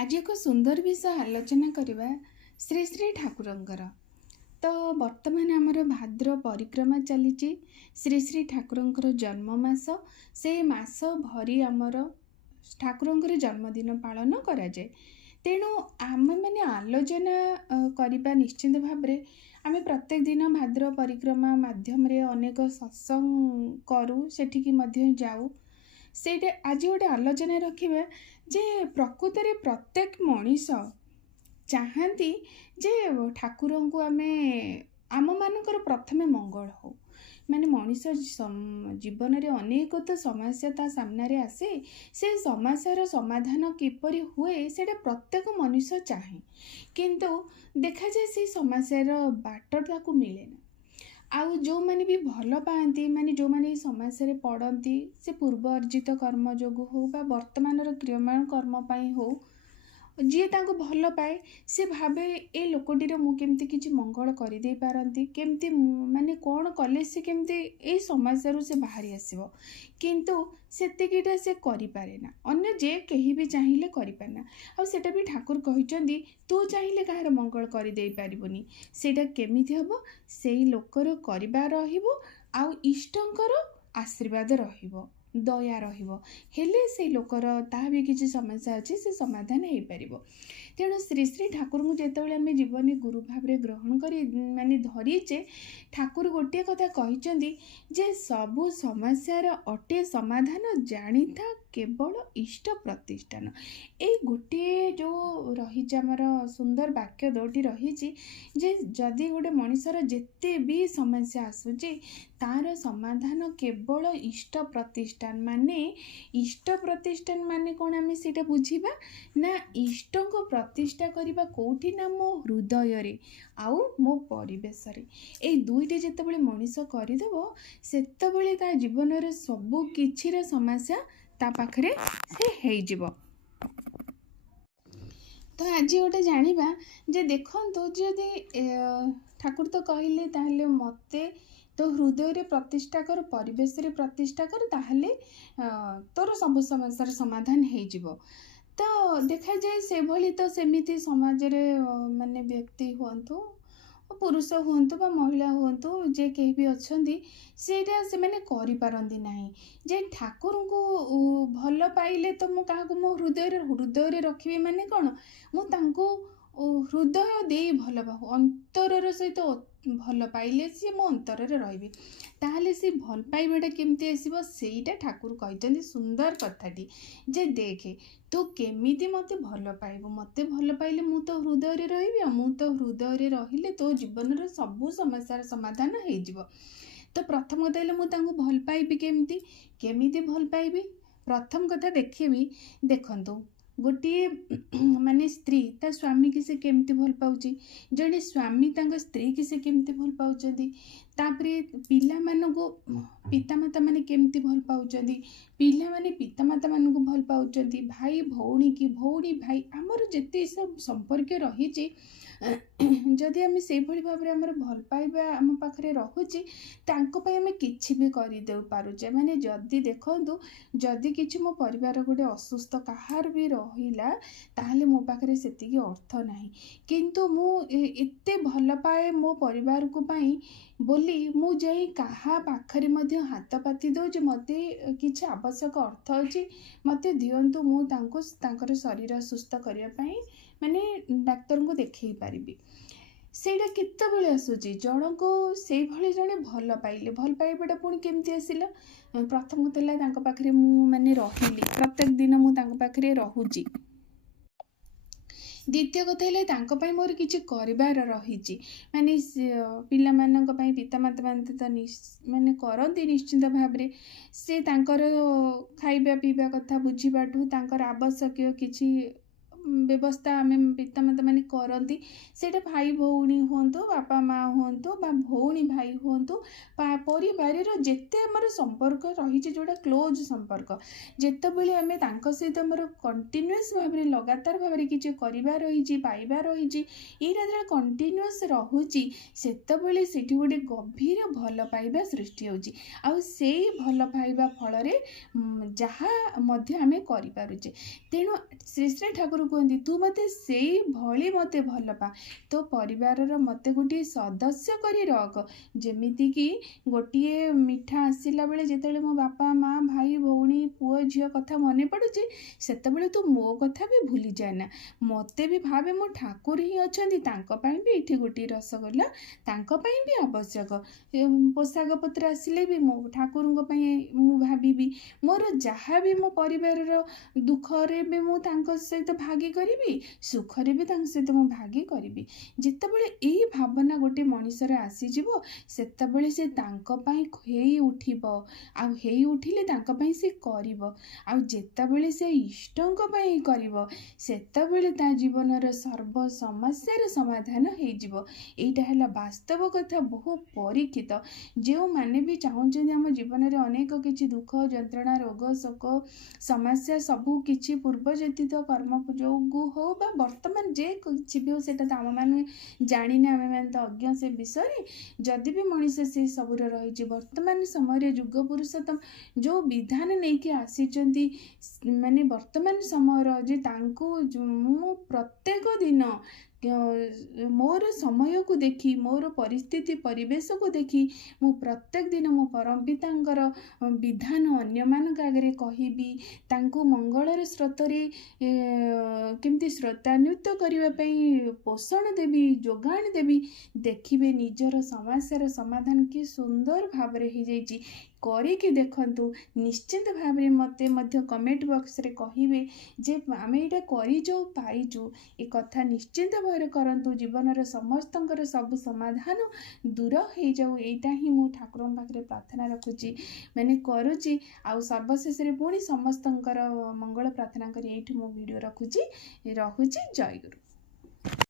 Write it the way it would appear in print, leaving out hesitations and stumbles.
आज एक सुंदर विषय आलोचना करवा श्री श्री ठाकुरंकर। तो वर्तमान आमर भाद्र परिक्रमा चली श्री श्री ठाकुरंकर जन्ममास से मास भरी आमर ठाकुरंकर जन्मदिन पालन कराए। तेणु आम मैंने आलोचना करवा निश्चिंत भाव में आम प्रत्येक दिन भाद्र परिक्रमा माध्यम अनेक सत्संग करूँ सेठिकी जाऊ से आज गोटे आलोचना रखा जे प्रकृत में प्रत्येक मनीष चाहती जे ठाकुर को आम आम मानकर प्रथमे मंगल हो माने मनीष जीवन में अनेक तो समस्या ता सामने आसे से समस्यार समाधान किपरि हुए से प्रत्येक मनीष चाहे किंतु देखा जाए से समस्यार बाट ताकू मिले ना। आउ जो मैंने भी भल पाती माने जो मैंने समस्या पड़ती से पूर्व अर्जित कर्म जोगु हो बा वर्तमान क्रियमाण कर्म पाई हो जी तांको भल पाए से भावे ए लोकटीर मु केमती किछि मंगल कर दे पारंती केमती माने कौन कले से केमती ए समस्या से बाहरी आसीबो किंतु सेतिकिटा से करि पारे ना अन्य जे केही भी चाहिए करि पारना आ सेटा भी ठाकुर कहिचंदी तू चाहिए कहार मंगल कर दे पारिबोनी सेटा केमिति हबो सेई लोकर करिबा रहिबो आ इष्टंकर आशीर्वाद रहिबो दया रहिबो हेले से लोकर ता भी किसी समस्या अच्छी से समाधान हो पार। तेणु श्री श्री ठाकुर को जिते आम जीवन गुरु भाव में ग्रहण कर माने धरीचे ठाकुर गोटे कथा कहते जे सबु समस्यार अटे समाधान जानी था केवल इष्ट प्रतिष्ठान। ए गोटे जो रही आमर सुंदर वाक्य दोटी रही जे जदि गोटे मनीषर जेते भी समस्या आसूची तार समाधान केवल इष्ट प्रतिष्ठान माने इष्ट प्रतिष्ठान माने कौन आम से बुझा ना इष्ट को प्रतिष्ठा करने कौटी ना मो हृदय रे आउ मो परिवेश रे ए दुईटे जितेबाला मनीष करदेव सेतबेले ता जीवन रे सबु किछिर समस्या ता पाखरे से हेइजिवो। तो आज गोटे जानिबा जे देखंतो जदि ठाकुर तो कहले ताहले मते तो हृदय रे प्रतिष्ठा कर परिवेश रे प्रतिष्ठा कर ताहले तोर सब समस्यार समाधान हेइजिवो। तो देखा जाए से भली तो सेमिति समाज रे माने व्यक्ति हुंतु पुरुष हुंतु बा महिला हुंतु जे केही भी अछंदी सेटा से माने करि पारंदी नाही जे ठाकुर को भल पाइले तो मु काहा को मो हृदय रे रखिबे माने कोन मु तांको हृदय दे भल पाहु अंतर सहित भल पाइले सी मो अंतर रे रहिबे ताहले सी भल पाइबाटा केमती आसीबो सेईटा ठाकुर कहते सुंदर कथाटी जे देखे तू केमिति मते भल पाइबो मते भल पाइले मु तो हृदय रे रहिबे मु तो हृदय रे रहिले तो जीवन रे सबु समस्यार समाधान हो जिवो। तो प्रथम कथा हेले मु तांको भल पाइबी केमिति भल पाइबी प्रथम कथा देखिबी देखंतु गोटे माने स्त्री ता स्वामी की से केमती भल पाउची जड़े स्वामी तांग स्त्री की से केमती भल पाउचंदी तापरे पिला मानको पितामाता माने केमती भल पाउचंदी पिला माने पितामाता मानको भल पाउचंदी भाई भौणी की भौणी भाई आमर जेते सब संपर्क रही जदि आम से भाव में आमर भल पाइबा आम पाखरे रहुची तांको पई आमे किछि भी करि दे पारुचे माने जदि देखंतु जदि किछि मो परिवार गोटे असुस्थ कहार भी रहिला ताहले मो पाखरे सेतिकी अर्थ नाही किंतु मु एते भल पाए मो परिवार को पाई बोली मु जाई कहा पाखरे मध्य हाथ पाती दो जे मते किछि आवश्यक अर्थ अछि मते दियंतु मु तांको तांकर शरीर सुस्थ करिया पाई माने डाक्टर को देखई पारिबी सेटा केतेबेले आसुची जन को से भले जने भल पाइले भल पाइबाटा पुणी केमती आसिला प्रथम कथला तांको पाखरे मु माने रहिली प्रत्येक दिन मु तांको पाखरे रहुची द्वितीय कथा है तांको पाई मोर किछि करिबार रहिछि माने पिला मानक पाई पितामाता मानते तो माने करंती निश्चिंत भाव रे से तांकर खाइबा पीबा कथा बुझिबाठू तांकर आवश्यक किछि व्यवस्था आम पितामाता माने करती सेटा भाई भौणी हुंतु बापा माँ हुंतु बा भौणी भाई हुंतु परिवार जेते आमर संपर्क रही जोड़ा क्लोज संपर्क जेतेबेले आम तांको सहित आमर कंटिन्यूअस भाव में लगातार भाव में किछि करिबा रही पाइबा रही एटा जेते कंटिन्यूअस रहुची सेतेबेले सेठी गोटे गभीर भल पाइबा सृष्टि होची आ सेई भल पाइबा फल रे जहा मध्य आमे करि पारुचे। तेणु श्री श्री ठाकुर କୁହନ୍ତି ତୁ ମୋତେ ସେଇଭଳି ମୋତେ ଭଲ ପା, ତୋ ପରିବାରର ମୋତେ ଗୋଟିଏ ସଦସ୍ୟ କରି ରଖ। ଯେମିତିକି ଗୋଟିଏ ମିଠା ଆସିଲା ବେଳେ ଯେତେବେଳେ ମୋ ବାପା ମା ଭାଇ ଭଉଣୀ ପୁଅ ଝିଅ କଥା ମନେ ପଡ଼ୁଛି ସେତେବେଳେ ତୁ ମୋ କଥା ବି ଭୁଲି ଯାଏନା। ମୋତେ ବି ଭାବେ ମୋ ଠାକୁର ହିଁ ଅଛନ୍ତି, ତାଙ୍କ ପାଇଁ ବି ଏଠି ଗୋଟିଏ ରସଗୋଲା ତାଙ୍କ ପାଇଁ ବି ଆବଶ୍ୟକ। ପୋଷାକ ପତ୍ର ଆସିଲେ ବି ମୋ ଠାକୁରଙ୍କ ପାଇଁ ମୁଁ ଭାବିବି। ମୋର ଯାହା ବି ମୋ ପରିବାରର ଦୁଃଖରେ ବି ମୁଁ ତାଙ୍କ ସହିତ ଭାଗି କରିବି, ସୁଖରେ ବି ତାଙ୍କ ସହିତ ମୁଁ ଭାଗି କରିବି। ଯେତେବେଳେ ଏଇ ଭାବନା ଗୋଟେ ମଣିଷରେ ଆସିଯିବ ସେତେବେଳେ ସେ ତାଙ୍କ ପାଇଁ ହେଇ ଉଠିବ, ଆଉ ହେଇ ଉଠିଲେ ତାଙ୍କ ପାଇଁ ସେ କରିବ। ଆଉ ଯେତେବେଳେ ସେ ଇଷ୍ଟଙ୍କ ପାଇଁ କରିବ ସେତେବେଳେ ତା ଜୀବନର ସର୍ବ ସମସ୍ୟାର ସମାଧାନ ହେଇଯିବ। ଏଇଟା ହେଲା ବାସ୍ତବ କଥା, ବହୁ ପରୀକ୍ଷିତ। ଯେଉଁମାନେ ବି ଚାହୁଁଛନ୍ତି ଆମ ଜୀବନରେ ଅନେକ କିଛି ଦୁଃଖ ଯନ୍ତ୍ରଣା ରୋଗ ଶୋକ ସମସ୍ୟା ସବୁ କିଛି ପୂର୍ବ ବ୍ୟତୀତ କର୍ମ ଯୋଗୁଁ ହଉ ବା ବର୍ତ୍ତମାନ ଯେ କିଛି ବି ହଉ ସେଇଟା ତ ଆମମାନେ ଜାଣିନେ, ଆମେମାନେ ତ ଅଜ୍ଞ ସେ ବିଷୟରେ। ଯଦି ବି ମଣିଷ ସେ ସବୁରେ ରହିଛି, ବର୍ତ୍ତମାନ ସମୟରେ ଯୁଗ ପୁରୁଷୋତ୍ତମ ଯେଉଁ ବିଧାନ ନେଇକି ଆସିଛନ୍ତି ମାନେ ବର୍ତ୍ତମାନ ସମୟର ଯେ ତାଙ୍କୁ ମୁଁ ପ୍ରତ୍ୟେକ ଦିନ ମୋର ସମୟକୁ ଦେଖି ମୋର ପରିସ୍ଥିତି ପରିବେଶକୁ ଦେଖି ମୁଁ ପ୍ରତ୍ୟେକ ଦିନ ମୋ ପରମ ପିତାଙ୍କର ବିଧାନ ଅନ୍ୟମାନଙ୍କ ଆଗରେ କହିବି। ତାଙ୍କୁ ମଙ୍ଗଳର ସ୍ରୋତରେ କେମିତି ଶ୍ରୋତାନ୍ୱିତ କରିବା ପାଇଁ ପୋଷଣ ଦେବି, ଯୋଗାଣ ଦେବି। ଦେଖିବେ ନିଜର ସମସ୍ୟାର ସମାଧାନ କି ସୁନ୍ଦର ଭାବରେ ହେଇଯାଇଛି। କରିକି ଦେଖନ୍ତୁ, ନିଶ୍ଚିନ୍ତ ଭାବରେ ମୋତେ ମଧ୍ୟ କମେଣ୍ଟ ବକ୍ସରେ କହିବେ ଯେ ଆମେ ଏଇଟା କରିଛୁ ପାଇଛୁ। ଏ କଥା ନିଶ୍ଚିନ୍ତ ଭାବରେ କରନ୍ତୁ, ଜୀବନର ସମସ୍ତଙ୍କର ସବୁ ସମାଧାନ ଦୂର ହେଇଯାଉ। ଏଇଟା ହିଁ ମୁଁ ଠାକୁରଙ୍କ ପାଖରେ ପ୍ରାର୍ଥନା ରଖୁଛି, ମାନେ କରୁଛି। ଆଉ ସର୍ବଶେଷରେ ପୁଣି ସମସ୍ତଙ୍କର ମଙ୍ଗଳ ପ୍ରାର୍ଥନା କରି ଏଇଠି ମୁଁ ଭିଡ଼ିଓ ରଖୁଛି। ରହୁଛି। ଜୟ ଗୁରୁ।